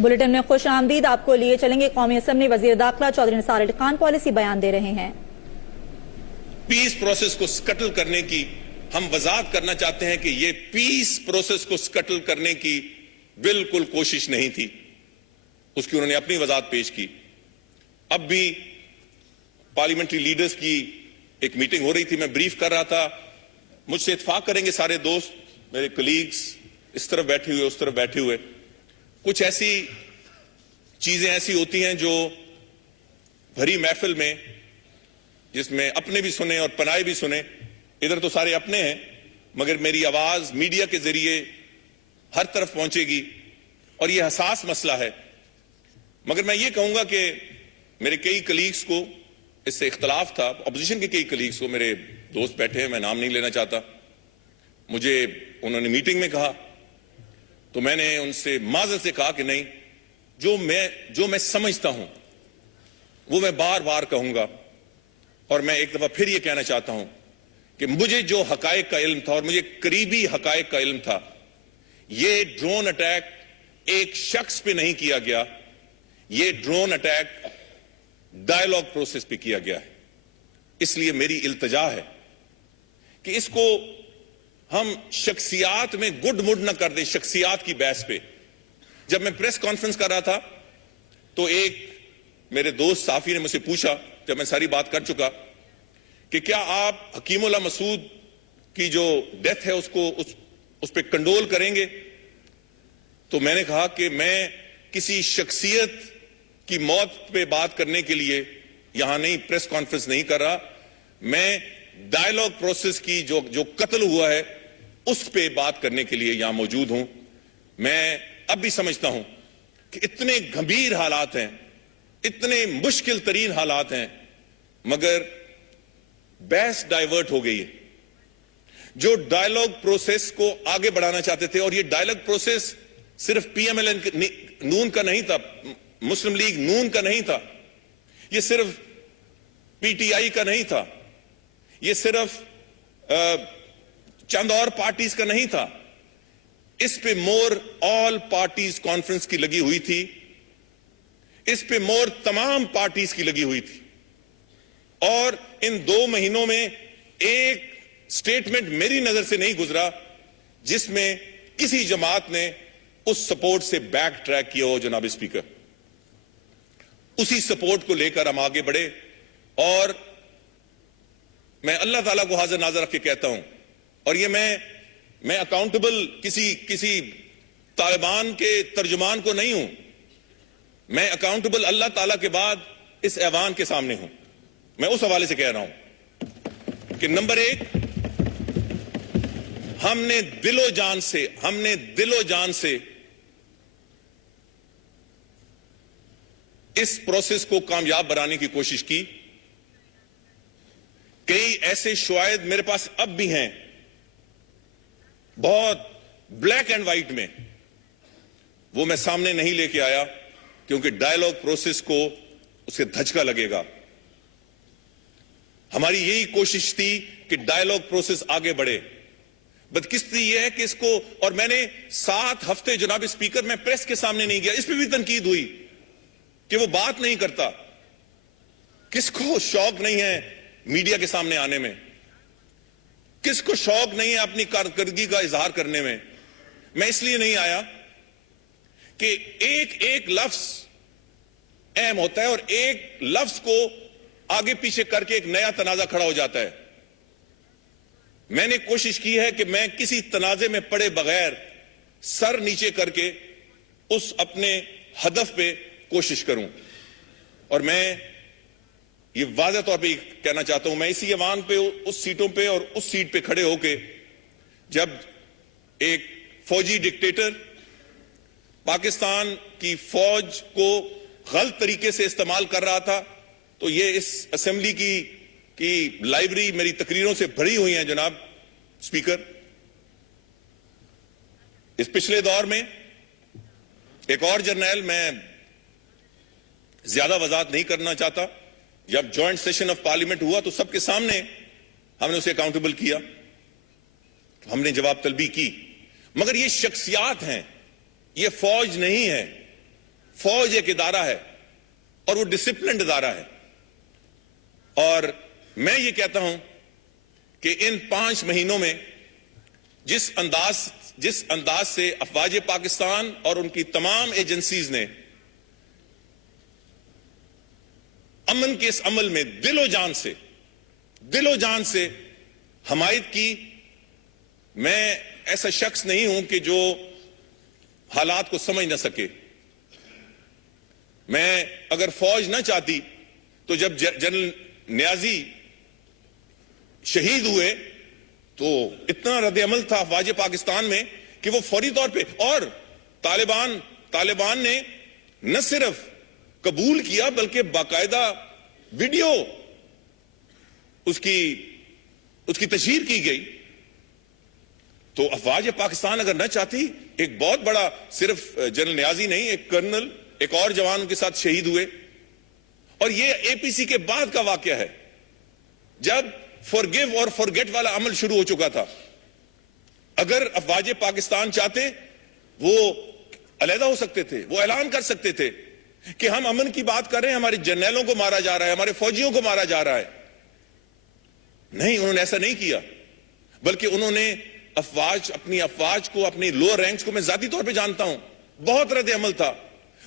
Bulletin में खुश आमदीद आपको लिए चलेंगे। कौमी असम्बली वजीर दाखिला चौधरी निसार अली खान पॉलिसी बयान दे रहे हैं। पीस प्रोसेस को स्कटल करने की हम वजाहत करना चाहते हैं कि ये पीस प्रोसेस को स्कटल करने की बिल्कुल कोशिश नहीं थी। उसकी उन्होंने अपनी वजाहत पेश की। अब भी पार्लियामेंट्री लीडर्स की एक मीटिंग हो रही थी, मैं ब्रीफ कर रहा था। मुझसे इत्तेफाक करेंगे सारे दोस्त, मेरे कलीग्स इस तरफ बैठे हुए, उस तरफ बैठे हुए, कुछ ऐसी चीजें ऐसी होती हैं जो भरी महफिल में, जिसमें अपने भी सुने और पनाए भी सुने, इधर तो सारे अपने हैं, मगर मेरी आवाज मीडिया के जरिए हर तरफ पहुंचेगी और यह हसास मसला है। मगर मैं ये कहूंगा कि मेरे कई कलीग्स को इससे इख्तलाफ था, अपोजिशन के कई कलीग्स को, मेरे दोस्त बैठे हैं, मैं नाम नहीं लेना चाहता, मुझे उन्होंने मीटिंग में कहा तो मैंने उनसे माजरत से कहा कि नहीं, जो मैं समझता हूं वो मैं बार बार कहूंगा। और मैं एक दफा फिर ये कहना चाहता हूं कि मुझे जो हकायक का इल्म था और मुझे करीबी हकायक का इल्म था, ये ड्रोन अटैक एक शख्स पे नहीं किया गया, ये ड्रोन अटैक डायलॉग प्रोसेस पे किया गया है। इसलिए मेरी इल्तजा है कि इसको हम शख्सियात में गुड मुड न कर दें, शख्सियात की बहस पे। जब मैं प्रेस कॉन्फ्रेंस कर रहा था तो एक मेरे दोस्त साफी ने मुझसे पूछा, जब मैं सारी बात कर चुका, कि क्या आप हकीमुल्ला मसूद की जो डेथ है उसको उस पे कंडोल करेंगे? तो मैंने कहा कि मैं किसी शख्सियत की मौत पे बात करने के लिए यहां नहीं प्रेस कॉन्फ्रेंस नहीं कर रहा, मैं डायलॉग प्रोसेस की जो कत्ल हुआ है उस पे बात करने के लिए यहां मौजूद हूं। मैं अब भी समझता हूं कि इतने गंभीर हालात हैं, इतने मुश्किल तरीन हालात हैं, मगर बहस डाइवर्ट हो गई है। जो डायलॉग प्रोसेस को आगे बढ़ाना चाहते थे, और ये डायलॉग प्रोसेस सिर्फ पीएमएल नून का नहीं था, मुस्लिम लीग नून का नहीं था, ये सिर्फ पीटीआई का नहीं था, ये सिर्फ चंद और पार्टीज का नहीं था, इस पे मोर ऑल पार्टीज कॉन्फ्रेंस की लगी हुई थी, इस पे मोर तमाम पार्टीज की लगी हुई थी। और इन 2 महीनों में एक स्टेटमेंट मेरी नजर से नहीं गुजरा जिसमें किसी जमात ने उस सपोर्ट से बैक ट्रैक किया हो। जनाब स्पीकर, उसी सपोर्ट को लेकर हम आगे बढ़े, और मैं अल्लाह ताला को हाजिर नाजर रख के कहता हूं, और ये मैं अकाउंटेबल किसी तालिबान के तर्जुमान को नहीं हूं, मैं अकाउंटेबल अल्लाह ताला के बाद इस ऐवान के सामने हूं। मैं उस हवाले से कह रहा हूं कि नंबर 1, हमने दिलो जान से इस प्रोसेस को कामयाब बनाने की कोशिश की। कई ऐसे शवाहिद मेरे पास अब भी हैं, बहुत ब्लैक एंड व्हाइट में, वो मैं सामने नहीं लेके आया क्योंकि डायलॉग प्रोसेस को उसके धचका लगेगा। हमारी यही कोशिश थी कि डायलॉग प्रोसेस आगे बढ़े। बदकिस्मती यह है कि इसको, और मैंने 7 हफ्ते जनाब स्पीकर में प्रेस के सामने नहीं गया, इस पर भी तनकीद हुई कि वो बात नहीं करता। किसको शौक नहीं है मीडिया के सामने आने में? किसको शौक नहीं है अपनी कारकर्दगी का इजहार करने में? मैं इसलिए नहीं आया कि एक एक लफ्ज अहम होता है और एक लफ्ज को आगे पीछे करके एक नया तनाजा खड़ा हो जाता है। मैंने कोशिश की है कि मैं किसी तनाजे में पड़े बगैर सर नीचे करके उस अपने हदफ पे कोशिश करूं। और मैं ये वाज़ेह तौर पे कहना चाहता हूं, मैं इसी ऐवान पे, उस सीटों पे और उस सीट पे खड़े होके जब एक फौजी डिक्टेटर पाकिस्तान की फौज को गलत तरीके से इस्तेमाल कर रहा था, तो ये इस असेंबली की लाइब्रेरी मेरी तकरीरों से भरी हुई है जनाब स्पीकर। इस पिछले दौर में एक और जर्नैल, मैं ज्यादा वजाहत नहीं करना चाहता, जब जॉइंट सेशन ऑफ पार्लियामेंट हुआ तो सबके सामने हमने उसे अकाउंटेबल किया, हमने जवाब तलबी की। मगर ये शख्सियात हैं, ये फौज नहीं है, फौज एक इदारा है और वो डिसिप्लिन्ड इदारा है। और मैं ये कहता हूं कि इन 5 महीनों में जिस अंदाज से अफवाज पाकिस्तान और उनकी तमाम एजेंसीज ने अमन के इस अमल में दिलो जान से हमायत की, मैं ऐसा शख्स नहीं हूं कि जो हालात को समझ ना सके। मैं अगर फौज ना चाहती तो जब जनरल नियाजी शहीद हुए तो इतना रद्द-ए-अमल था अफवाज पाकिस्तान में कि वो फौरी तौर पे, और तालिबान ने न सिर्फ कबूल किया बल्कि बाकायदा वीडियो उसकी तशहीर की गई। तो अफवाज पाकिस्तान अगर न चाहती, एक बहुत बड़ा, सिर्फ जनरल नियाजी नहीं, एक कर्नल, एक और जवान उनके साथ शहीद हुए। और ये एपीसी के बाद का वाकया है, जब फॉरगिव और फॉरगेट वाला अमल शुरू हो चुका था। अगर अफवाज पाकिस्तान चाहते वो अलहदा हो सकते थे, वो ऐलान कर सकते थे कि हम अमन की बात कर रहे हैं, हमारे जर्नलों को मारा जा रहा है, हमारे फौजियों को मारा जा रहा है। नहीं, उन्होंने ऐसा नहीं किया, बल्कि उन्होंने अपनी अफवाज को, अपनी लोअर रैंक्स को मैं जाती तौर पे जानता हूं, बहुत रद्द अमल था,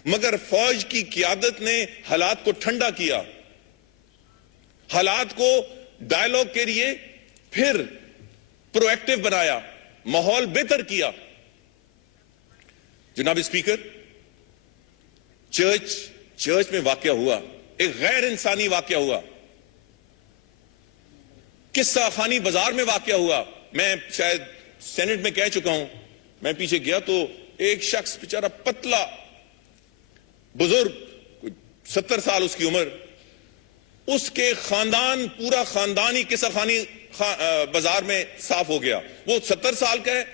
मगर फौज की क़ियादत ने हालात को ठंडा किया, हालात को डायलॉग के लिए फिर प्रोएक्टिव बनाया, माहौल बेहतर किया। जनाब स्पीकर, चर्च में वाकया हुआ, एक गैर इंसानी वाकया हुआ, किस्सा खानी बाजार में वाकया हुआ। मैं शायद सेनेट में कह चुका हूं, मैं पीछे गया तो एक शख्स बेचारा पतला बुजुर्ग, 70 साल उसकी उम्र, उसके खानदान, पूरा खानदान ही किस्सा खानी बाजार में साफ हो गया। वो 70 साल का है,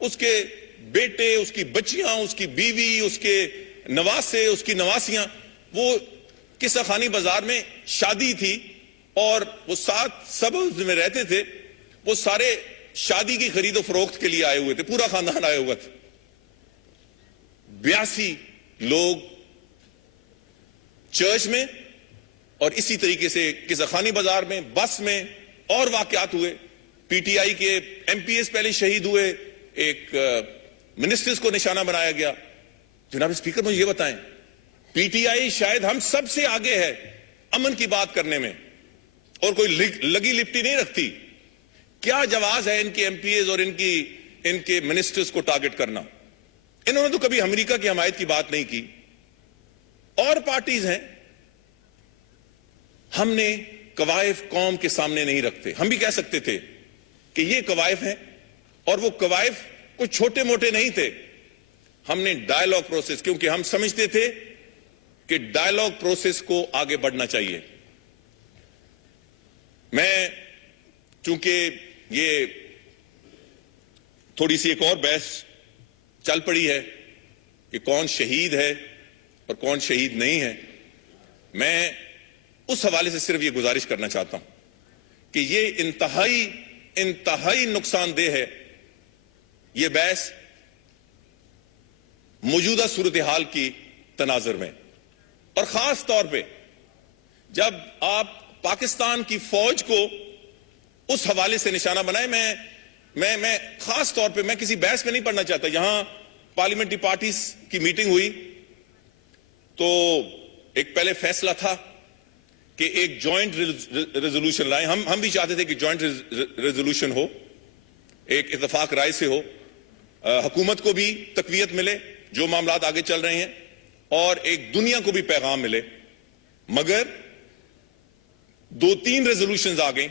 उसके बेटे, उसकी बच्चियां, उसकी बीवी, उसके नवासे, उसकी नवासियां, वो किस्सा खानी बाजार में शादी थी और वो 7 सबज में रहते थे। वो सारे शादी की खरीदो फरोख्त के लिए आए हुए थे, पूरा खानदान आया हुआ था। 82 लोग चर्च में और इसी तरीके से किस्सा खानी बाजार में, बस में और वाकयात हुए। पीटीआई के एमपीएस पहले शहीद हुए, एक मिनिस्टर्स को निशाना बनाया गया। जनाब स्पीकर, मुझे ये बताएं, पीटीआई शायद हम सबसे आगे है अमन की बात करने में और कोई लगी लिपटी नहीं रखती। क्या जवाज है इनके एमपीएस और इनके मिनिस्टर्स को टारगेट करना? इन्होंने तो कभी अमेरिका की हमायत की बात नहीं की। और पार्टीज हैं, हमने कवायफ कौम के सामने नहीं रखते। हम भी कह सकते थे कि ये कवायफ हैं, और वो कवायफ कुछ छोटे मोटे नहीं थे। हमने डायलॉग प्रोसेस, क्योंकि हम समझते थे कि डायलॉग प्रोसेस को आगे बढ़ना चाहिए। मैं, चूंकि ये थोड़ी सी एक और बहस चल पड़ी है कि कौन शहीद है और कौन शहीद नहीं है, मैं उस हवाले से सिर्फ ये गुजारिश करना चाहता हूं कि ये इंतहाई नुकसानदेह है ये बहस मौजूदा सूरत हाल की तनाजुर में, और खास तौर पे जब आप पाकिस्तान की फौज को उस हवाले से निशाना बनाए। मैं खास तौर पे, मैं किसी बहस में नहीं पढ़ना चाहता। यहां पार्लियामेंट्री पार्टीज की मीटिंग हुई तो एक पहले फैसला था कि एक जॉइंट रेजोल्यूशन लाए। हम भी चाहते थे कि जॉइंट रेजोल्यूशन हो, एक इत्तेफाक राय से हो, हुकूमत को भी तकवीयत मिले जो मामलात आगे चल रहे हैं, और एक दुनिया को भी पैगाम मिले। मगर 2-3 रेजोल्यूशंस आ गई।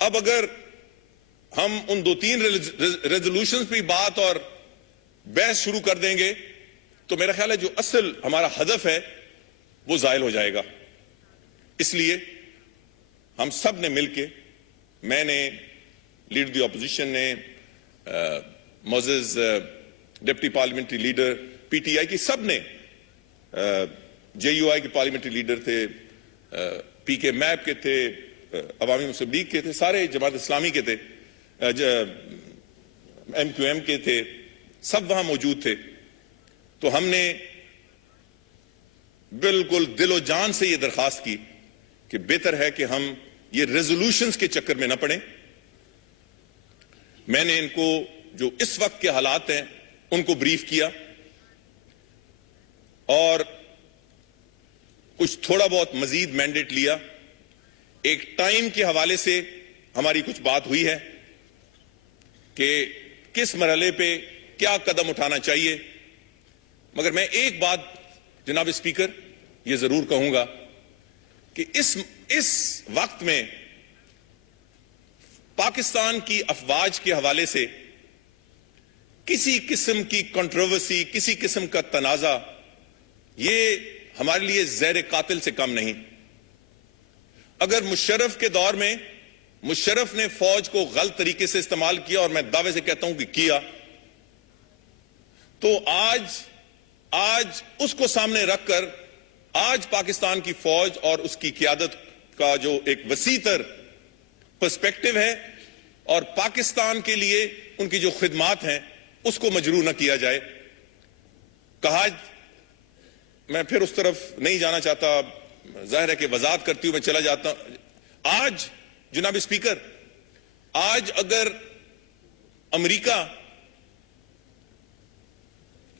अब अगर हम उन 2-3 रेजोल्यूशंस पे बात और बहस शुरू कर देंगे तो मेरा ख्याल है जो असल हमारा हदफ है वो जायल हो जाएगा। इसलिए हम सब ने मिलके, मैंने, लीडर द ऑपोजिशन ने, मोजेज डिप्टी पार्लियामेंट्री लीडर पीटीआई की, सब ने, जेयूआई के पार्लियामेंट्री लीडर थे, पीके मैप के थे, अवामी मुस्लिम लीग के थे, सारे जमात इस्लामी के थे, एमक्यूएम के थे, सब वहां मौजूद थे। तो हमने बिल्कुल दिलो जान से यह दरखास्त की कि बेहतर है कि हम ये रेजोल्यूशंस के चक्कर में न पड़े। मैंने इनको जो इस वक्त के हालात हैं उनको ब्रीफ किया और कुछ थोड़ा बहुत मजीद मैंडेट लिया। एक टाइम के हवाले से हमारी कुछ बात हुई है कि किस मरहले पे क्या कदम उठाना चाहिए, मगर मैं एक बात जनाब स्पीकर ये जरूर कहूंगा कि इस वक्त में पाकिस्तान की अफवाज के हवाले से किसी किस्म की कंट्रोवर्सी, किसी किस्म का तनाजा, ये हमारे लिए ज़हर कातिल से कम नहीं। अगर मुशर्रफ के दौर में मुशर्रफ ने फौज को गलत तरीके से इस्तेमाल किया, और मैं दावे से कहता हूं कि किया, तो आज उसको सामने रखकर आज पाकिस्तान की फौज और उसकी क़ियादत का जो एक वसीतर पर्सपेक्टिव है और पाकिस्तान के लिए उनकी जो खिदमात हैं उसको मजरू न किया जाए। कहा, मैं फिर उस तरफ नहीं जाना चाहता, जाहिर है कि वजाहत करती हूं मैं चला जाता हूं। आज जनाब स्पीकर, आज अगर अमेरिका,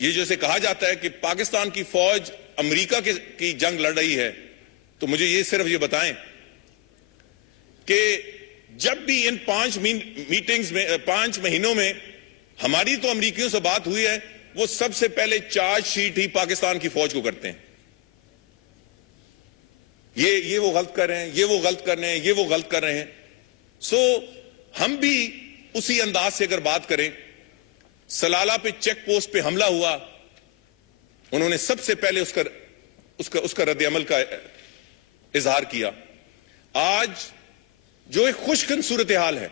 ये जैसे कहा जाता है कि पाकिस्तान की फौज अमेरिका की जंग लड़ रही है, तो मुझे ये सिर्फ ये बताएं कि जब भी इन 5 मीटिंग्स में 5 महीनों में हमारी तो अमेरिकियों से बात हुई है, वो सबसे पहले चार्जशीट ही पाकिस्तान की फौज को करते हैं। ये वो गलत कर रहे हैं, ये वो गलत कर रहे हैं, ये वो गलत कर रहे हैं। सो हम भी उसी अंदाज से अगर बात करें, सलाला पे चेक पोस्ट पे हमला हुआ, उन्होंने सबसे पहले उसका रद्द-ए-अमल का इजहार किया। आज जो एक खुशकिन सूरत हाल है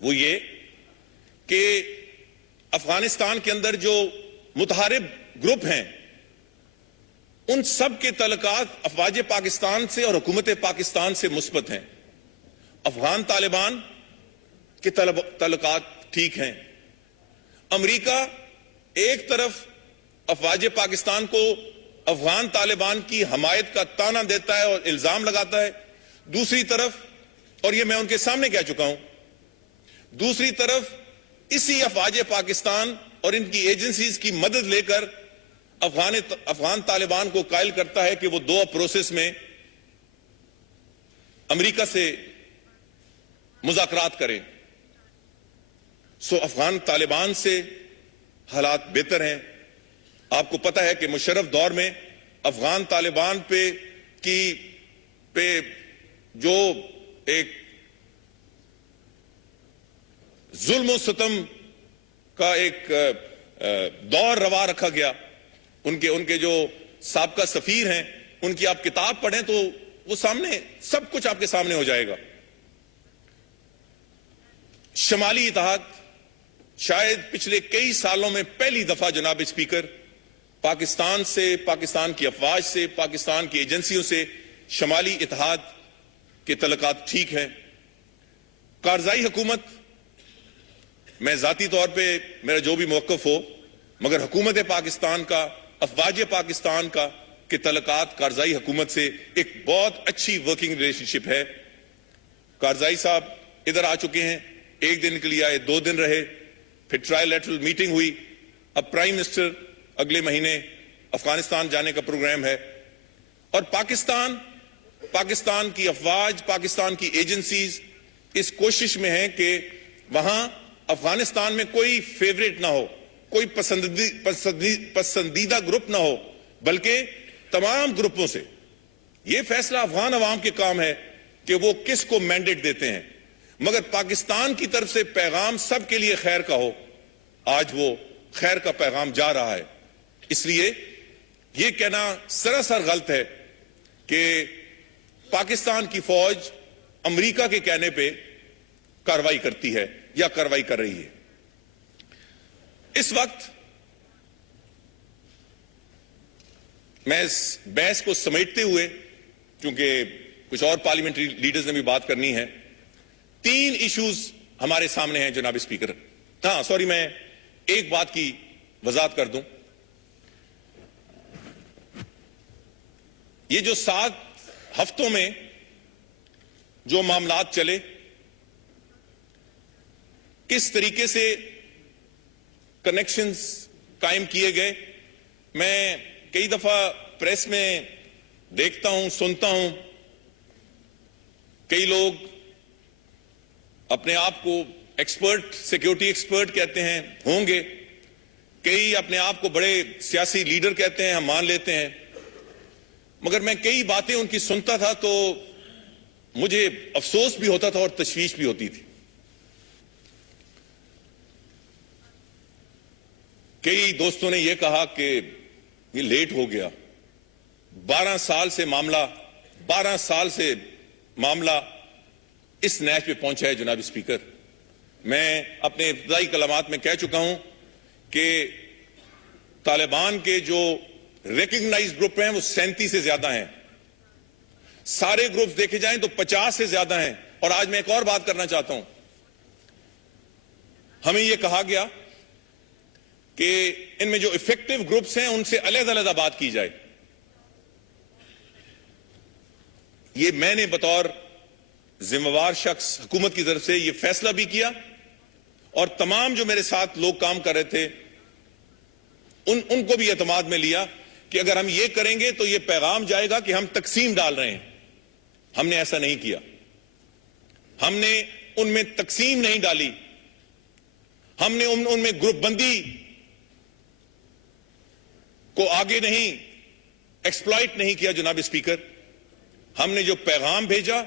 वो ये कि अफगानिस्तान के अंदर जो मुतहारिब ग्रुप हैं उन सब के तल्लुकात अफवाज पाकिस्तान से और हुकूमत पाकिस्तान से मुस्बत हैं। अफगान तालिबान के तल्लुकात ठीक हैं। अमेरिका एक तरफ अफवाज पाकिस्तान को अफगान तालिबान की हमायत का ताना देता है और इल्जाम लगाता है, दूसरी तरफ, और ये मैं उनके सामने कह चुका हूं, दूसरी तरफ इसी अफवाज पाकिस्तान और इनकी एजेंसीज की मदद लेकर अफगान तालिबान को कायल करता है कि वो दो प्रोसेस में अमेरिका से मुज़ाकरात करें। सो अफगान तालिबान से हालात बेहतर हैं। आपको पता है कि मुशर्रफ दौर में अफगान तालिबान पे जो एक जुल्म सितम का एक दौर रवा रखा गया, उनके जो साबका सफीर हैं उनकी आप किताब पढ़ें तो वो सामने सब कुछ आपके सामने हो जाएगा। शमाली इत्तेहाद शायद पिछले कई सालों में पहली दफा जनाब स्पीकर पाकिस्तान से, पाकिस्तान की अफवाज से, पाकिस्तान की एजेंसियों से शमाली इत्तेहाद के तल्लुकात ठीक हैं। कारजाई हुकूमत, मैं जाती तौर पे मेरा जो भी मौक़िफ़ हो, मगर हुकूमत पाकिस्तान का, अफवाज पाकिस्तान का के तल्लुकात कारजाई हुकूमत से एक बहुत अच्छी वर्किंग रिलेशनशिप है। कारजाई साहब इधर आ चुके हैं, एक दिन के लिए आए, 2 दिन रहे, फिर ट्राइलैटरल मीटिंग हुई। अब प्राइम मिनिस्टर अगले महीने अफगानिस्तान जाने का प्रोग्राम है। और पाकिस्तान की अफवाज, पाकिस्तान की एजेंसीज इस कोशिश में है कि वहां अफगानिस्तान में कोई फेवरेट ना हो, कोई पसंदीदा ग्रुप ना हो, बल्कि तमाम ग्रुपों से यह फैसला अफगान अवाम के काम है कि वो किसको मैंडेट देते हैं, मगर पाकिस्तान की तरफ से पैगाम सबके लिए खैर का हो। आज वो खैर का पैगाम जा रहा है। इसलिए यह कहना सरासर गलत है कि पाकिस्तान की फौज अमेरिका के कहने पे कार्रवाई करती है या कार्रवाई कर रही है। इस वक्त मैं इस बहस को समेटते हुए, क्योंकि कुछ और पार्लियामेंट्री लीडर्स ने भी बात करनी है, 3 इश्यूज हमारे सामने हैं जनाब स्पीकर। हाँ, सॉरी, मैं एक बात की वजाहत कर दूं। ये जो 7 हफ्तों में जो मामलात चले, किस तरीके से कनेक्शंस कायम किए गए, मैं कई दफा प्रेस में देखता हूं, सुनता हूं, कई लोग अपने आप को एक्सपर्ट, सिक्योरिटी एक्सपर्ट कहते हैं, होंगे, कई अपने आप को बड़े सियासी लीडर कहते हैं, हम मान लेते हैं, मगर मैं कई बातें उनकी सुनता था तो मुझे अफसोस भी होता था और तशवीश भी होती थी। कई दोस्तों ने यह कहा कि ये लेट हो गया, 12 साल से मामला इस नैच पे पहुंचा है। जनाब स्पीकर, मैं अपने इब्तदाई कलामात में कह चुका हूं कि तालिबान के जो रिकग्नाइज्ड ग्रुप हैं वो 37 से ज्यादा हैं, सारे ग्रुप्स देखे जाएं तो 50 से ज्यादा हैं। और आज मैं एक और बात करना चाहता हूं, हमें यह कहा गया कि इनमें जो इफेक्टिव ग्रुप्स हैं उनसे अलग-अलग बात की जाए। ये मैंने बतौर जिम्मेवार शख्स हुकूमत की तरफ से यह फैसला भी किया और तमाम जो मेरे साथ लोग काम कर रहे थे उनको भी एतमाद में लिया कि अगर हम ये करेंगे तो ये पैगाम जाएगा कि हम तकसीम डाल रहे हैं। हमने ऐसा नहीं किया, हमने उनमें तकसीम नहीं डाली, हमने उनमें ग्रुपबंदी को आगे नहीं एक्सप्लॉइट नहीं किया। जनाब स्पीकर, हमने जो पैगाम भेजा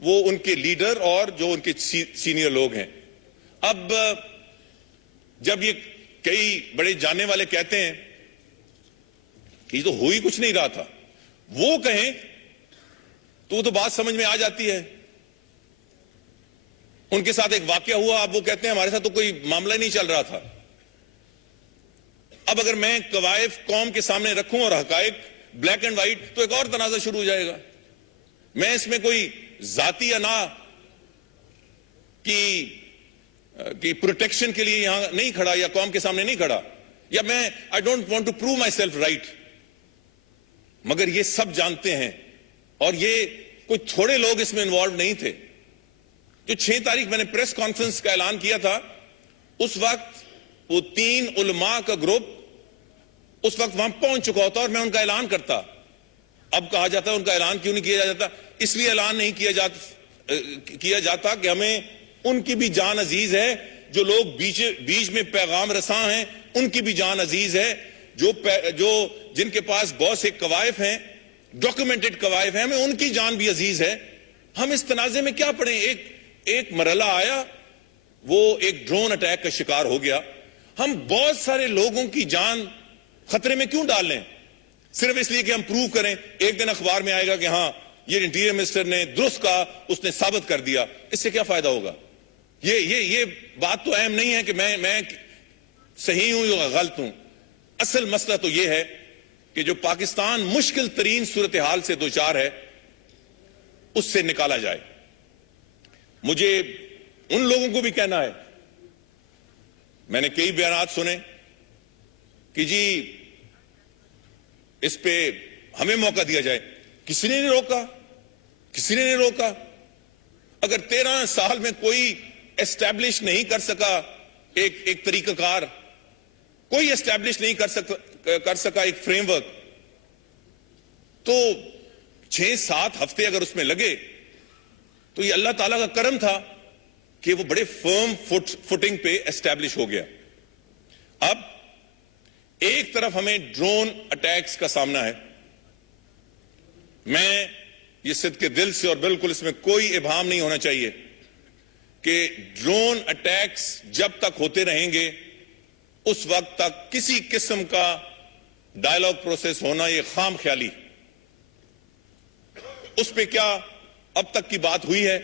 वो उनके लीडर और जो उनके सीनियर लोग हैं। अब जब ये कई बड़े जानने वाले कहते हैं कि ये तो हो ही कुछ नहीं रहा था, वो कहें तो वो तो बात समझ में आ जाती है। उनके साथ एक वाकया हुआ, अब वो कहते हैं हमारे साथ तो कोई मामला ही नहीं चल रहा था। अब अगर मैं कवायद कौम के सामने रखूं और हकायक ब्लैक एंड व्हाइट तो एक और तनाज़ा शुरू हो जाएगा। मैं इसमें कोई जाती अना की प्रोटेक्शन के लिए यहां नहीं खड़ा या कौम के सामने नहीं खड़ा, या मैं I don't want to prove myself right, मगर ये सब जानते हैं और ये कोई थोड़े लोग इसमें इन्वॉल्व नहीं थे। जो 6 तारीख मैंने प्रेस कॉन्फ्रेंस का ऐलान किया था, उस वक्त वो 3 उलमा का ग्रुप उस वक्त वहां पहुंच चुका होता और मैं उनका ऐलान करता। अब कहा जाता है उनका ऐलान क्यों नहीं किया जाता? इसलिए ऐलान नहीं किया जाता कि हमें उनकी भी जान अजीज है, जो लोग बीच में पैगाम रसां हैं उनकी भी जान अजीज है, जो जिनके पास बहुत से कवायफ हैं, डॉक्यूमेंटेड कवायफ हैं, हमें उनकी जान भी अजीज है। हम इस तनाजे में क्या पड़े? एक मरहला आया, वो एक ड्रोन अटैक का शिकार हो गया। हम बहुत सारे लोगों की जान खतरे में क्यों डाल लें सिर्फ इसलिए कि हम प्रूव करें? एक दिन अखबार में आएगा कि हां ये इंटीरियर मिनिस्टर ने दुरुस्त कहा, उसने साबित कर दिया। इससे क्या फायदा होगा? ये बात तो अहम नहीं है कि मैं सही हूं या गलत हूं। असल मसला तो यह है कि जो पाकिस्तान मुश्किल तरीन सूरत हाल से दो चार है उससे निकाला जाए। मुझे उन लोगों को भी कहना है, मैंने कई बयान सुने कि जी इस पे हमें मौका दिया जाए। किसी ने नहीं रोका। अगर 13 साल में कोई एस्टैब्लिश नहीं कर सका एक तरीकाकार, कोई एस्टैब्लिश नहीं कर सका एक फ्रेमवर्क, तो 6-7 हफ्ते अगर उसमें लगे तो ये अल्लाह ताला का करम था कि वो बड़े फर्म फुटिंग पे एस्टैब्लिश हो गया। अब एक तरफ हमें ड्रोन अटैक्स का सामना है। मैं ये सिद्ध के दिल से, और बिल्कुल इसमें कोई इबाम नहीं होना चाहिए कि ड्रोन अटैक्स जब तक होते रहेंगे उस वक्त तक किसी किस्म का डायलॉग प्रोसेस होना ये खाम ख्याली। उस पे क्या अब तक की बात हुई है?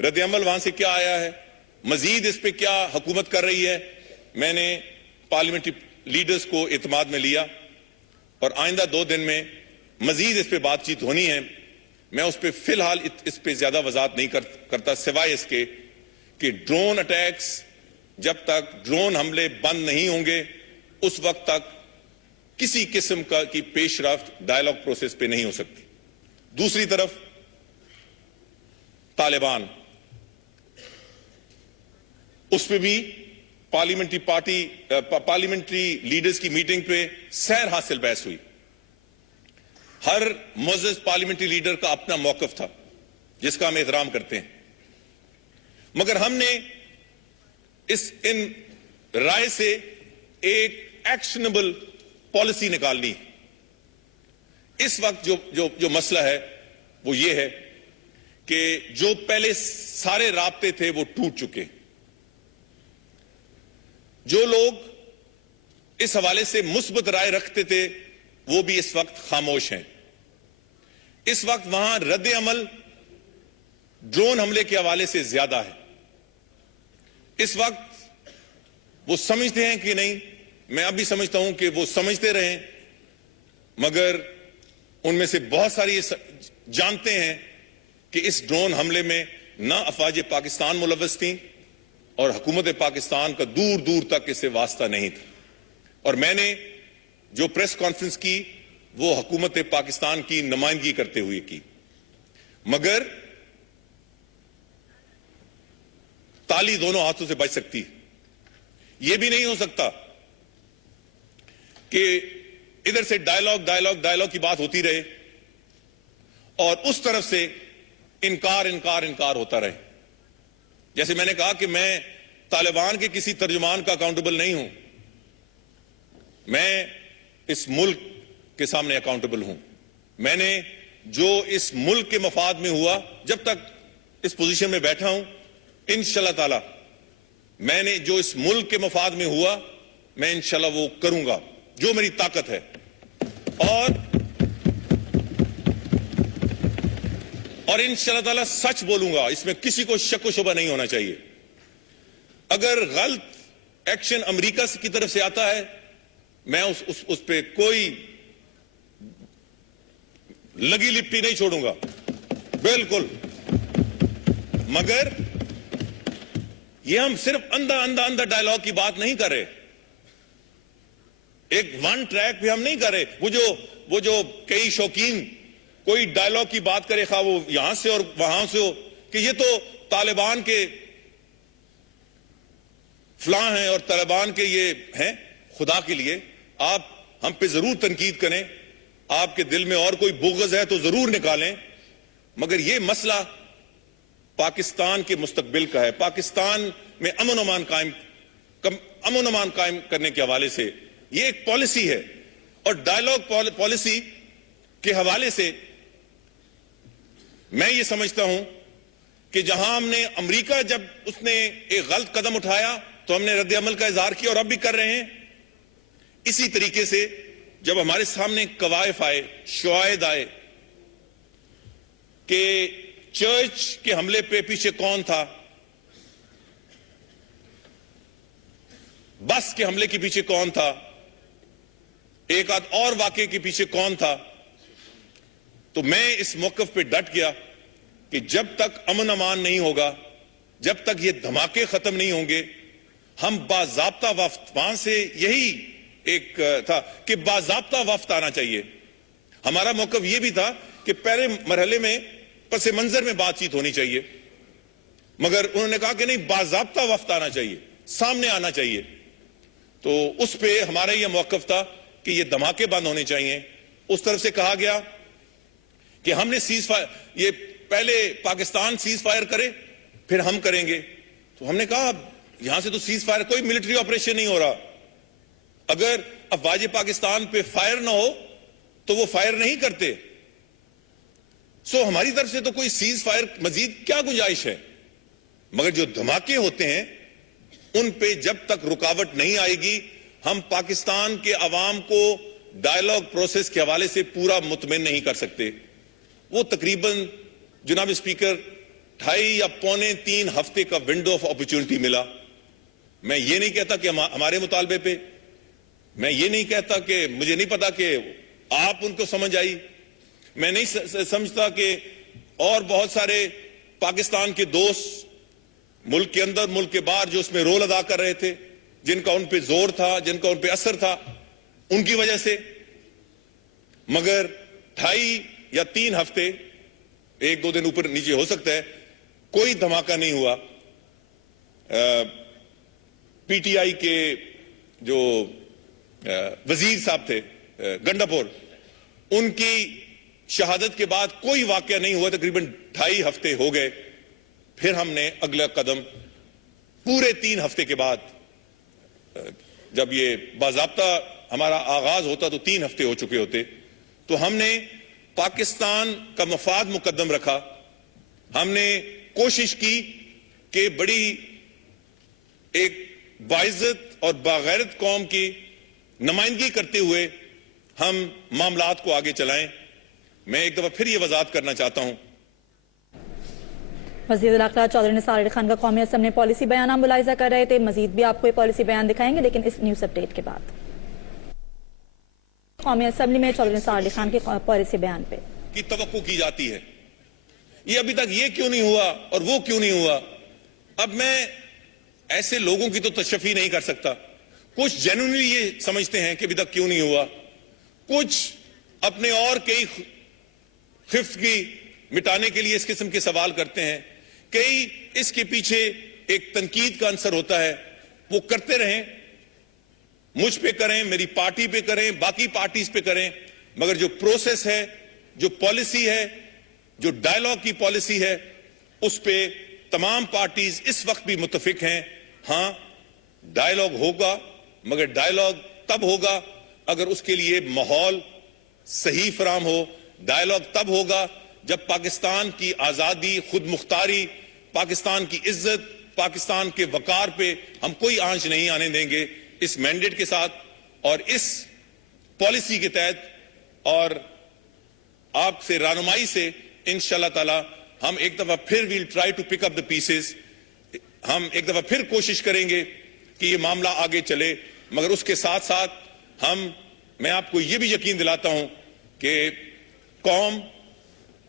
रद्द-ए-अमल वहां से क्या आया है? मजीद इस पे क्या हुकूमत कर रही है? मैंने पार्लियामेंट्री लीडर्स को इत्माद में लिया और आइंदा 2 दिन में मजीद इस पे बातचीत होनी है। मैं उस पे फिलहाल इस पे ज्यादा वजाहत नहीं करता सिवाय इसके कि ड्रोन अटैक्स, जब तक ड्रोन हमले बंद नहीं होंगे उस वक्त तक किसी किस्म की पेशरफ्त डायलॉग प्रोसेस पे नहीं हो सकती। दूसरी तरफ तालिबान, उस पे भी पार्लियामेंट्री लीडर्स की मीटिंग पे सैर हासिल बहस हुई। हर मुअज़्ज़ज़ पार्लियामेंट्री लीडर का अपना मौक़िफ़ था जिसका हम एहतराम करते हैं, मगर हमने इन राय से एक एक्शनेबल पॉलिसी निकालनी। इस वक्त जो मसला है वो ये है कि जो पहले सारे राब्ते थे वो टूट चुके। जो लोग इस हवाले से मुस्बत राय रखते थे वो भी इस वक्त खामोश हैं। इस वक्त वहां रद्द अमल ड्रोन हमले के हवाले से ज्यादा है। इस वक्त वो समझते हैं कि नहीं, मैं अभी समझता हूं कि वो समझते रहें, मगर उनमें से बहुत सारी जानते हैं कि इस ड्रोन हमले में ना अफवाज पाकिस्तान मुलव्वस थी और हुकूमत पाकिस्तान का दूर दूर तक इससे वास्ता नहीं था। और मैंने जो प्रेस कॉन्फ्रेंस की वो हुकूमत पाकिस्तान की नुमाइंदगी करते हुए की, मगर ताली दोनों हाथों से बच सकती है। यह भी नहीं हो सकता कि इधर से डायलॉग की बात होती रहे और उस तरफ से इनकार होता रहे। जैसे मैंने कहा कि मैं तालिबान के किसी तर्जुमान का अकाउंटेबल नहीं हूं, मैं इस मुल्क के सामने अकाउंटेबल हूं। मैंने जो इस मुल्क के मफाद में हुआ, जब तक इस पोजीशन में बैठा हूं, इंशाल्लाह ताला मैंने जो इस मुल्क के मफाद में हुआ मैं इंशाल्लाह वो करूंगा जो मेरी ताकत है। और इंशाल्लाह ताला सच बोलूंगा, इसमें किसी को शक व शुबा नहीं होना चाहिए। अगर गलत एक्शन अमेरिका की तरफ से आता है मैं उस पे कोई लगी लिपटी नहीं छोड़ूंगा, बिल्कुल। मगर ये हम सिर्फ अंधा डायलॉग की बात नहीं कर रहे, एक वन ट्रैक पे हम नहीं कर रहे। वो जो कई शौकीन कोई डायलॉग की बात करे, खा वो यहां से और वहां से हो, कि ये तो तालिबान के फलां हैं और तालिबान के ये हैं। खुदा के लिए आप हम पे जरूर तनकीद करें, आपके दिल में और कोई बुग़्ज़ है तो जरूर निकालें, मगर ये मसला पाकिस्तान के मुस्तकबिल का है। पाकिस्तान में अमन अमान कायम करने के हवाले से ये एक पॉलिसी है। और डायलॉग पॉलिसी के हवाले से मैं ये समझता हूं कि जहां हमने अमेरिका जब उसने एक गलत कदम उठाया तो हमने रद्द अमल का इजहार किया और अब भी कर रहे हैं। इसी तरीके से जब हमारे सामने कवायफ आए, शवाहिद आए कि चर्च के हमले पे पीछे कौन था, बस के हमले के पीछे कौन था, एक आध और वाकये के पीछे कौन था, तो मैं इस मौक़िफ़ पे डट गया कि जब तक अमन अमान नहीं होगा, जब तक ये धमाके खत्म नहीं होंगे, हम बाज़ाब्ता वफ्त, वहां से यही एक था कि बाज़ाब्ता वफ्त आना चाहिए। हमारा मौक़िफ़ ये भी था कि पहले मरहले में पस मंजर में बातचीत होनी चाहिए, मगर उन्होंने कहा कि नहीं, बाज़ाब्ता वफ्त आना चाहिए, सामने आना चाहिए। तो उस पे हमारा यह मौक़िफ़ था कि ये धमाके बंद होने चाहिए। उस तरफ से कहा गया कि हमने सीज फायर, ये पहले पाकिस्तान सीज फायर करे फिर हम करेंगे। तो हमने कहा यहां से तो सीज फायर, कोई मिलिट्री ऑपरेशन नहीं हो रहा। अगर अफवाज पाकिस्तान पे फायर ना हो तो वो फायर नहीं करते। सो हमारी तरफ से तो कोई सीज फायर मजीद क्या गुंजाइश है, मगर जो धमाके होते हैं उन पे जब तक रुकावट नहीं आएगी, हम पाकिस्तान के अवाम को डायलॉग प्रोसेस के हवाले से पूरा मुतमिन नहीं कर सकते। वो तकरीबन जनाब स्पीकर 2.5 या पौने 3 हफ्ते का विंडो ऑफ अपॉर्चुनिटी मिला। मैं ये नहीं कहता कि हमारे मुतालबे पे, मैं ये नहीं कहता कि मुझे नहीं पता कि आप उनको समझ आई, मैं नहीं समझता कि और बहुत सारे पाकिस्तान के दोस्त मुल्क के अंदर मुल्क के बाहर जो उसमें रोल अदा कर रहे थे, जिनका उन पे जोर था, जिनका उन पे असर था, उनकी वजह से मगर 2.5 या 3 हफ्ते, 1-2 दिन ऊपर नीचे हो सकता है, कोई धमाका नहीं हुआ। पीटीआई के जो वजीर साहब थे गंडापुर, उनकी शहादत के बाद कोई वाकया नहीं हुआ। तकरीबन 2.5 हफ्ते हो गए। फिर हमने अगला कदम पूरे 3 हफ्ते के बाद, जब ये बाज़ाब्ता हमारा आगाज होता तो 3 हफ्ते हो चुके होते, तो हमने पाकिस्तान का मफाद मुकद्दम रखा। हमने कोशिश की कि बड़ी एक बाइज्जत और बागैरत कौम की नुमाइंदगी करते हुए हम मामलात को आगे चलाएं। मैं एक दफा फिर ये वजाहत करना चाहता हूं। वज़ीर दाखिला चौधरी निसार अली खान का कौमी असम्बली में पॉलिसी बयान हम मुलाहिजा कर रहे थे। मजीद भी आपको ये पॉलिसी बयान दिखाएंगे, लेकिन इस न्यूज अपडेट के बाद। कौमी असम्बली में चौधरी निसार अली खान के पॉलिसी बयान पे की तवक्को की जाती है, ये अभी तक ये क्यों नहीं हुआ और वो क्यों नहीं हुआ। अब मैं ऐसे लोगों की तो तशफ़ी नहीं कर सकता। कुछ जेन्युइनली ये समझते हैं कि अभी तक क्यों नहीं हुआ, कुछ अपने और कई खिफ़्तगी मिटाने के लिए इस किस्म के सवाल करते हैं, कई इसके पीछे एक तनकीद का आंसर होता है। वो करते रहें, मुझ पे करें, मेरी पार्टी पे करें, बाकी पार्टीज पे करें, मगर जो प्रोसेस है, जो पॉलिसी है, जो डायलॉग की पॉलिसी है, उस पे तमाम पार्टीज इस वक्त भी मुत्तफिक हैं। हां, डायलॉग होगा, मगर डायलॉग तब होगा अगर उसके लिए माहौल सही फराम हो। डायलॉग तब होगा जब पाकिस्तान की आजादी, खुद मुख्तारी, पाकिस्तान की इज्जत, पाकिस्तान के वकार पे हम कोई आंच नहीं आने देंगे। इस मैंडेट के साथ और इस पॉलिसी के तहत और आपसे रहनुमाई से इंशाअल्लाह ताला हम एक दफा फिर we'll try to pick up the pieces. हम एक दफा फिर कोशिश करेंगे कि ये मामला आगे चले, मगर उसके साथ साथ मैं आपको यह भी यकीन दिलाता हूं कि कौम,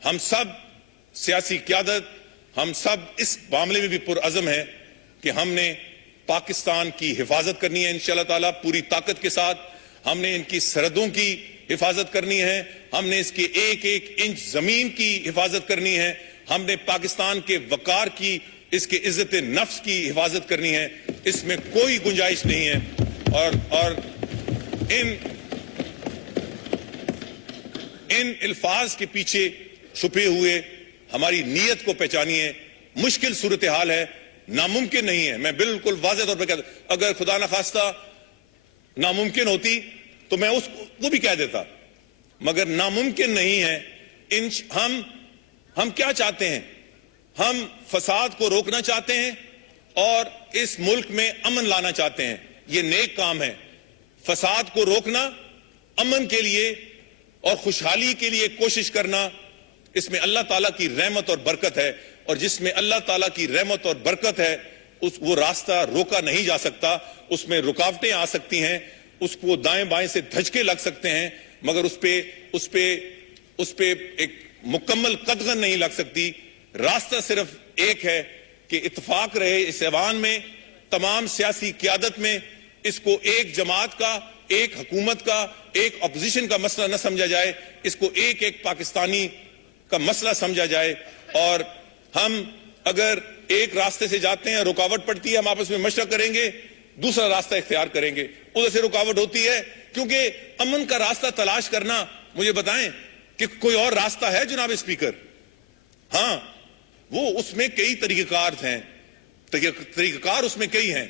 हम सब सियासी क़यादत, हम सब इस मामले में भी पुरअज़म है कि हमने पाकिस्तान की हिफाजत करनी है इंशाअल्लाह ताला पूरी ताकत के साथ। हमने इनकी सरहदों की हिफाजत करनी है, हमने इसके एक एक इंच जमीन की हिफाजत करनी है, हमने पाकिस्तान के वकार की, इसके इज्जत नफ्स की हिफाजत करनी है। इसमें कोई गुंजाइश नहीं है। और इन अल्फाज के पीछे छुपे हुए हमारी नीयत को पहचानिए। मुश्किल सूरत हाल है, नामुमकिन नहीं है। मैं बिल्कुल वाज़ेह तौर पर कहता, अगर खुदा न खास्ता नामुमकिन होती तो मैं वो भी कह देता, मगर नामुमकिन नहीं है। हम क्या चाहते हैं? हम फसाद को रोकना चाहते हैं और इस मुल्क में अमन लाना चाहते हैं। ये नेक काम है। फसाद को रोकना, अमन के लिए और खुशहाली के लिए कोशिश करना, इसमें अल्लाह ताला की रहमत और बरकत है। और जिसमें अल्लाह ताला की रहमत और बरकत है, वो रास्ता रोका नहीं जा सकता। उसमें रुकावटें आ सकती हैं, उसको दाएं बाएं से धचके लग सकते हैं, मगर उस पे एक मुकम्मल कदगन नहीं लग सकती। रास्ता सिर्फ एक है कि इत्तेफाक रहे इस ऐवान में, तमाम सियासी क़यादत में, इसको एक जमात का, एक हुकूमत का, एक अपोजिशन का मसला न समझा जाए, इसको एक एक पाकिस्तानी का मसला समझा जाए। और हम अगर एक रास्ते से जाते हैं, रुकावट पड़ती है, हम आपस में मशवरा करेंगे, दूसरा रास्ता इख्तियार करेंगे। उधर से रुकावट होती है, क्योंकि अमन का रास्ता तलाश करना, मुझे बताएं कि कोई और रास्ता है जनाब स्पीकर? हां, वो उसमें कई तरीक़ेकार हैं, तरीक़ेकार उसमें कई हैं,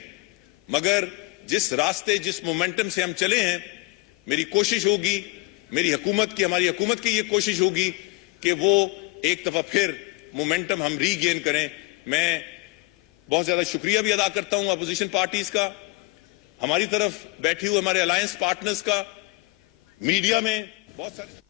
मगर जिस रास्ते, जिस मोमेंटम से हम चले हैं, मेरी कोशिश होगी, मेरी हुकूमत की, हमारी हुकूमत की ये कोशिश होगी कि वो एक दफा फिर मोमेंटम हम रीगेन करें। मैं बहुत ज्यादा शुक्रिया भी अदा करता हूं अपोजिशन पार्टीज का, हमारी तरफ बैठी हुए हमारे अलायंस पार्टनर्स का, मीडिया में बहुत सारे